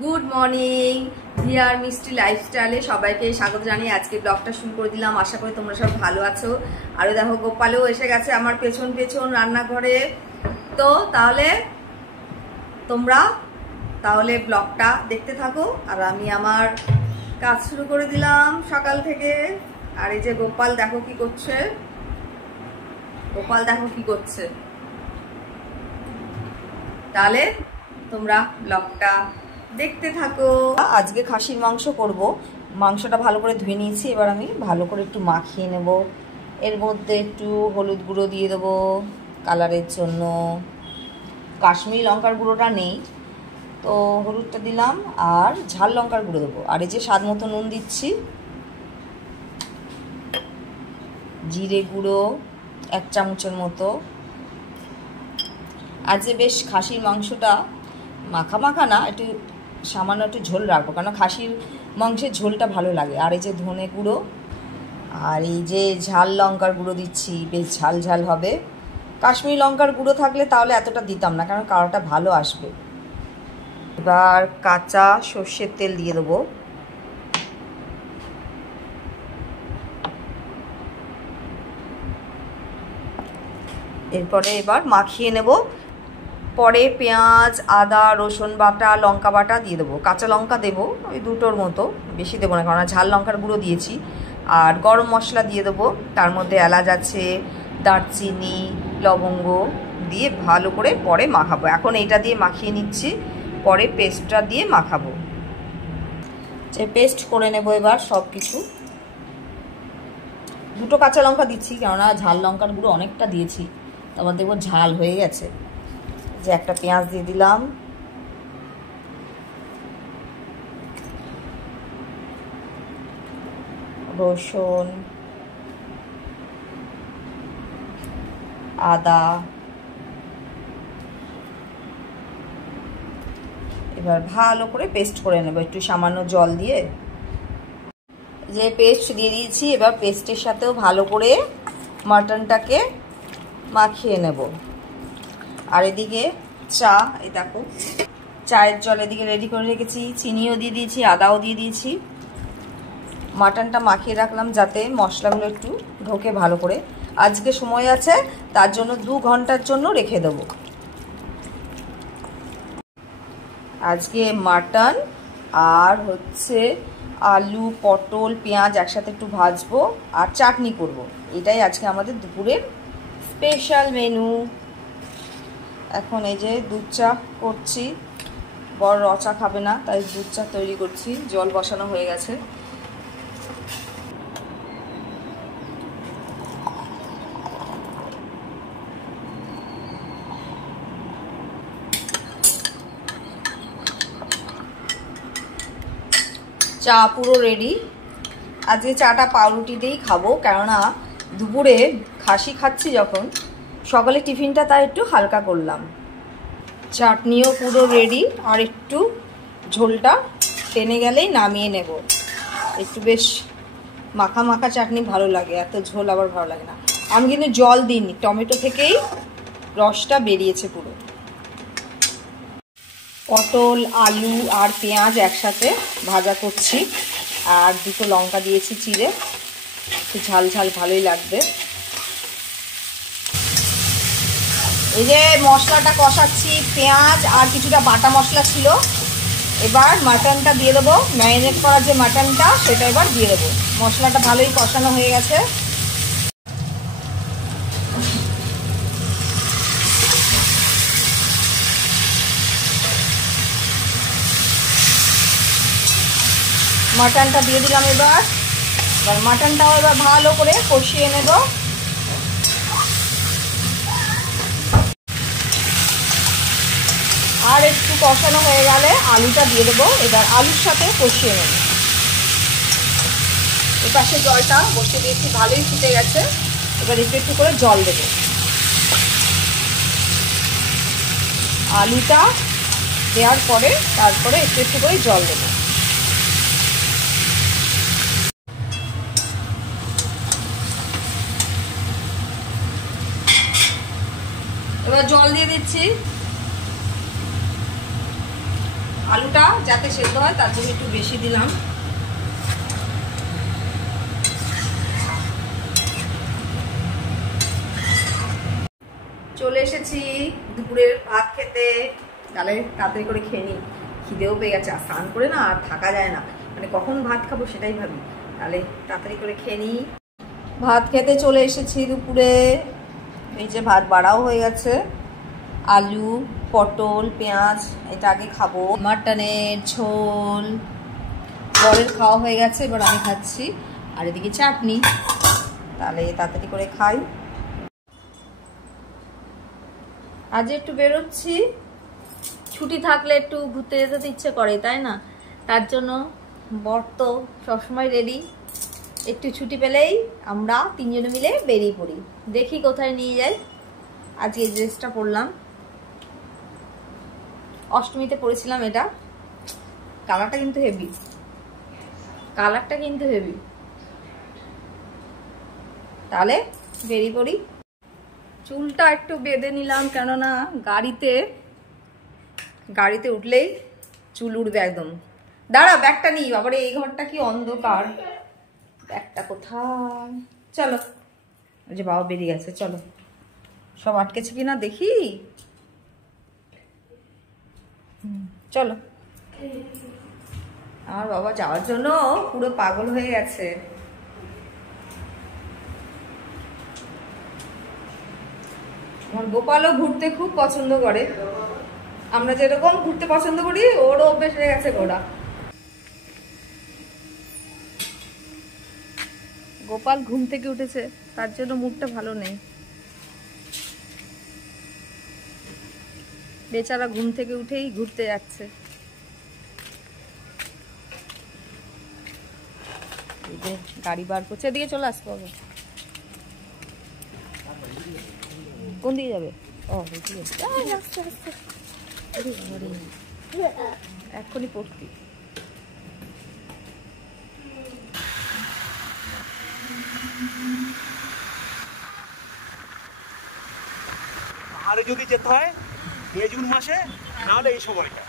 Good morning VR মিষ্টি লাইফস্টাইলে সবাইকে স্বাগত জানিয়ে আজকে ব্লগটা শুরু করে দিলাম। আশা করি তোমরা সব ভালো আছো। আর দেখো গোপালও এসে গেছে আমার পেছন পেছন রান্নাঘরে। তো তোমরা ব্লগটা দেখতে থাকো আর আমি আমার কাজ শুরু করে দিলাম সকাল থেকে। আর এই যে গোপাল দেখো কি করছে, তাহলে তোমরা ব্লগটা দেখতে থাকো। আজকে খাসির মাংস করব। মাংসটা ভালো করে ধুয়ে নিয়েছি, এবার আমি ভালো করে একটু মাখিয়ে নেব। এর মধ্যে একটু হলুদ গুঁড়ো দিয়ে দেবো কালারের জন্য। কাশ্মীরি লঙ্কার গুঁড়োটা নেই তো হলুদটা দিলাম, আর ঝাল লঙ্কার গুঁড়ো দেবো। আর এই যে স্বাদ মতো নুন দিচ্ছি, জিরে গুঁড়ো 1 চামচের মতো। আজ বেশ খাসির মাংসটা মাখা মাখা না, একটু সামান্য একটু ঝোল রাখবো, কারণ খাসির মাংসের ঝোলটা ভালো লাগে। আর এই যে ধনে গুঁড়ো আর এই যে ঝাল লঙ্কার গুঁড়ো দিচ্ছি, বেশ ঝাল ঝাল হবে। কাশ্মীরি লঙ্কার গুঁড়ো থাকলে তাহলে এতটা দিতাম না, কারণ কালারটা ভালো আসবে। এবার কাঁচা সর্ষের তেল দিয়ে দেবো। এরপরে এবার মাখিয়ে নেব। পরে পেঁয়াজ, আদা, রসুন বাটা, লঙ্কা বাটা দিয়ে দেবো। কাঁচা লঙ্কা দেবো ওই 2টোর মতো, বেশি দেবো না, কারণ ঝাল লঙ্কার গুঁড়ো দিয়েছি। আর গরম মশলা দিয়ে দেবো, তার মধ্যে এলাচ আছে, দারচিনি, লবঙ্গ দিয়ে ভালো করে পরে মাখাবো। এখন এইটা দিয়ে মাখিয়ে নিচ্ছি, পরে পেস্টটা দিয়ে মাখাবো। যে পেস্ট করে নেব এবার সব কিছু। 2টো কাঁচা লঙ্কা দিচ্ছি, কেননা ঝাল লঙ্কার গুঁড়ো অনেকটা দিয়েছি, তারপর দেখবো ঝাল হয়ে গেছে। যে একটা পেঁয়াজ দিয়ে দিলাম, রসুন, আদা, এবার ভালো করে পেস্ট করে নেব একটু সামান্য জল দিয়ে। যে পেস্ট দিয়ে দিয়েছি, এবার পেস্টের সাথেও ভালো করে মাটনটাকে মাখিয়ে নেব। আর এদিকে চা, এই দেখো চায়ের জল এদিকে রেডি করে রেখেছি, চিনিও দিয়ে দিয়েছি, আদাও দিয়ে দিয়েছি। মাটনটা মাখিয়ে রাখলাম যাতে মশলাগুলো একটু ঢোকে ভালো করে। আজকে সময় আছে, তার জন্য 2 ঘন্টার জন্য রেখে দেব। আজকে মাটন আর হচ্ছে আলু, পটল, পেঁয়াজ একসাথে একটু ভাজবো আর চাটনি করব। এটাই আজকে আমাদের দুপুরের স্পেশাল মেনু। এখন এই যে দুধ চা করছি, বড় রচা খাবে না, তাই দুধ চা তৈরি করছি। জল বসানো হয়ে গেছে। চা পুরো রেডি। আজকে চাটা পাউরুটি দিয়েই খাবো, কেননা দুপুরে খাসি খাচ্ছি যখন, সকালে টিফিনটা তাই একটু হালকা করলাম। চাটনিও পুরো রেডি, আর একটু ঝোলটা টেনে গেলেই নামিয়ে নেব। একটু বেশ মাখা মাখা চাটনি ভালো লাগে, এত ঝোল আবার ভালো লাগে না। আমি কিন্তু জল দিইনি, টমেটো থেকেই রসটা বেরিয়েছে পুরো। পটল, আলু আর পেঁয়াজ একসাথে ভাজা করছি, আর 2টো লঙ্কা দিয়েছি চিড়ে, একটু ঝাল ঝাল ভালোই লাগবে। এই যে মশলাটা কষাচ্ছি, পেঁয়াজ আর কিছুটা বাটা মশলা ছিল। এবার মাটনটা দিয়ে দেবো, ম্যারিনেট করা যে মাটনটা সেটা এবার দিয়ে দেবো। মশলাটা ভালোই কষানো হয়ে গেছে। মাটনটা দিয়ে দিলাম। এবার মাটনটাও এবার ভালো করে কষিয়ে নেব। আর একটু কষানো হয়ে গেলে আলুটা দিয়ে দেবো। এবার আলুর সাথে কষিয়ে নেব। এপাশে জলটা বসিয়ে দিয়েছি, ভালোই ফুটে গেছে। এবার একটু একটু করে জল দেবো। আলুটা দেওয়ার পরে তারপরে একটু একটু করে জল দেবো। এবার জল দিয়ে দিচ্ছি। আলুটা যাতে সেদ্ধ হয় তার জন্য একটু বেশি দিলাম। চলে এসেছি দুপুরের ভাত খেতে। তাহলে তাড়াতাড়ি করে খেয়ে নিই, খিদেও পেয়ে গেছে। আর স্নান করে না আর থাকা যায় না, মানে কখন ভাত খাবো সেটাই ভাবি। তাহলে তাড়াতাড়ি করে খেয়ে নিই। ভাত খেতে চলে এসেছি দুপুরে। এই যে ভাত বাড়াও হয়ে গেছে, আলু পটল পেঁয়াজ এটা আগে খাবো। মাটনের ঝোল বরের খাওয়া হয়ে গেছে, এবার আমি খাচ্ছি। আর এদিকে চাটনি। তাহলে তাড়াতাড়ি করে খাই। আজ একটু বেরোচ্ছি, ছুটি থাকলে একটু ঘুরতে যেতে ইচ্ছে করে, তাই না? তার জন্য বর তো সবসময় রেডি। একটু ছুটি পেলেই আমরা তিনজনে মিলে বেরিয়ে পড়ি, দেখি কোথায় নিয়ে যাই। আজকে এই ড্রেসটা পরলাম, অষ্টমীতে পরেছিলাম। এটা কালারটা কিন্তু হেভি, কালারটা কিন্তু হেভি। তাহলে বেরিয়ে পড়ি। চুলটা একটু বেঁধে নিলাম, কেননা গাড়িতে উঠলেই চুল উঠবে একদম। দাঁড়া ব্যাগটা নিই। বাবারে এই ঘরটা কি অন্ধকার, ব্যাগটা কোথায়? চলো, ওই যে বাবা বেরিয়ে গেছে। চলো, সব আটকেছে কিনা দেখি। চলো। আমার বাবা যাওয়ার জন্য পুরো পাগল হয়ে গেছে। আমার গোপালও ঘুরতে খুব পছন্দ করে, আমরা যেরকম ঘুরতে পছন্দ করি ওরও অভ্যেস হয়ে গেছে ঘোরা। গোপাল ঘুম থেকে উঠেছে, তার জন্য মুডটা ভালো নেই। বেচারা ঘুম থেকে উঠেই ঘুরতে যাচ্ছে। গাড়ি বার করছে, এদিকে চলে আসতে হবে। কোন দিকে যাবে? ও এখনই পড়তি। আরে যদি যেতে হয় মে জুন মাসে, নাহলে এই সময়টা,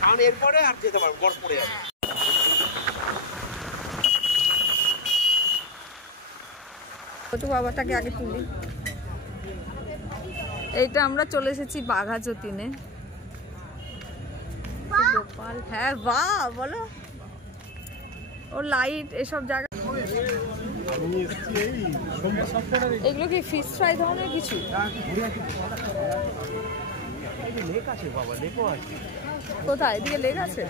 কারণ এরপরে আর যেতে পারবো, বরফ পড়ে যাবে। ছোট বাবাটাকে আগে তুলি। এইটা আমরা চলে এসেছি বাঘা যতীনে। গোপাল, হ্যাঁ বাহ বলো। ও লাইট এসব জায়গা। এগুলো কি ফিশ ফ্রাই ধরনের কিছু? কোথায়? এদিকে লেক আছে,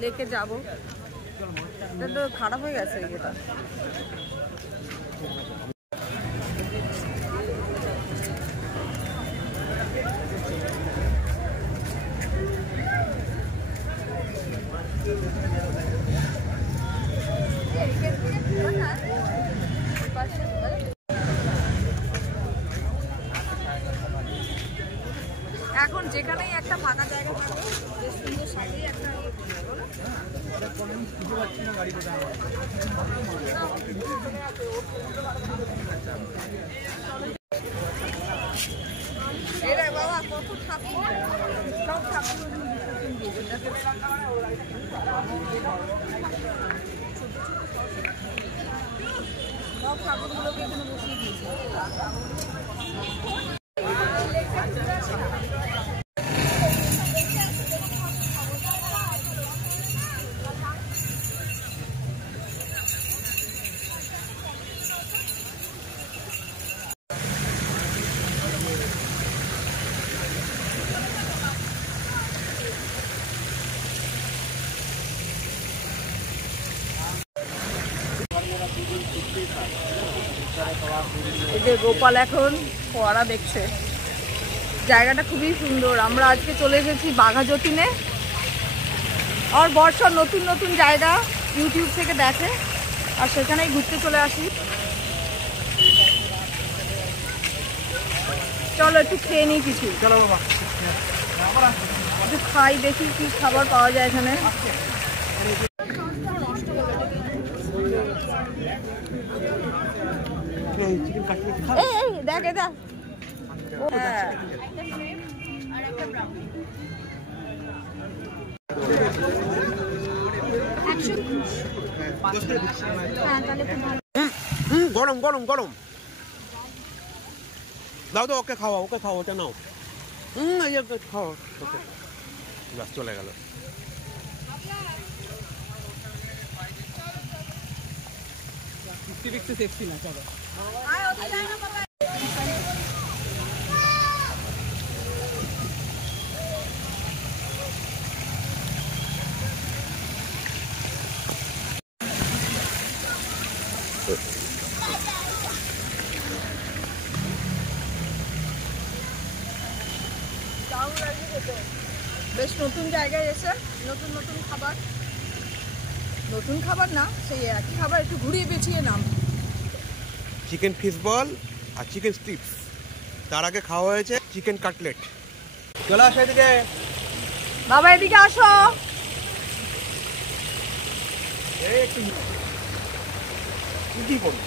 লেকে যাবো। এটা তো খারাপ হয়ে গেছে এটা। এখন যেখানেই একটা ফাঁকা জায়গা পাবো, সুন্দর সাজিয়ে একটা বাবা কত ঠাকুর, সব ঠাকুর সব ঠাকুরগুলোকে এখানে বসিয়ে দিয়েছে। এই যে গোপাল এখন ফোয়ারা দেখছে। জায়গাটা খুবই সুন্দর। আমরা আজকে চলে এসেছি বাঘা যতীনে। আর বর্ষার নতুন নতুন জায়গা ইউটিউব থেকে দেখে, আর সেখানেই ঘুরতে চলে আসি। চলো একটু খেয়ে নিই কিছু। চলো বাবা, একটু খাই, দেখি কি খাবার পাওয়া যায় এখানে। দেখ এটা গরম গরম গরম দাও তো, ওকে খাওয়া, ওকে খাওয়া, ওটা নাও। এই যে খাও, ওকে ব্যাস চলে গেল। বেশ নতুন জায়গায় এসে নতুন নতুন খাবার, নতুন খাবার না সেই একই খাবার একটু ঘুরিয়ে পেঁচিয়ে নাম। চিকেন ফিশ বল আর চিকেন স্ট্রিপস, তার আগে খাওয়া হয়েছে চিকেন কাটলেট। চলে আসো এদিকে, বাবা এদিকে আসো। কি করবো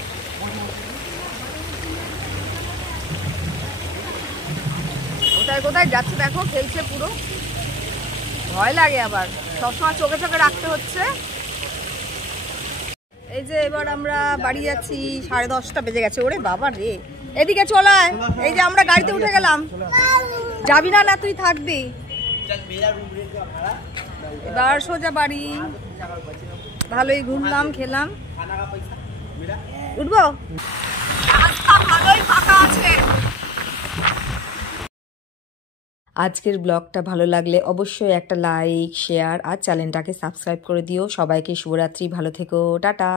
কোথায় কোথায় যাচ্ছে দেখো, খেলছে পুরো, ভয় লাগে আবার, সবসময় চোখে চোখে রাখতে হচ্ছে। এই যে এবার আমরা বাড়ি যাচ্ছি, 10:30 বেজে গেছে। ওরে বাবা রে, এদিকে চলায়। এই যে আমরা গাড়িতে উঠে গেলাম। যাবি না? না তুই থাকবি। এবার সোজা বাড়ি। ভালোই ঘুরলাম, খেলাম। উঠবো? রাস্তা ভালোই ফাঁকা আছে। আজকের ব্লগটা ভালো লাগলে অবশ্যই একটা লাইক, শেয়ার আর চ্যানেলটাকে সাবস্ক্রাইব করে দিও। সবাইকে শুভরাত্রি, ভালো থেকো, টাটা।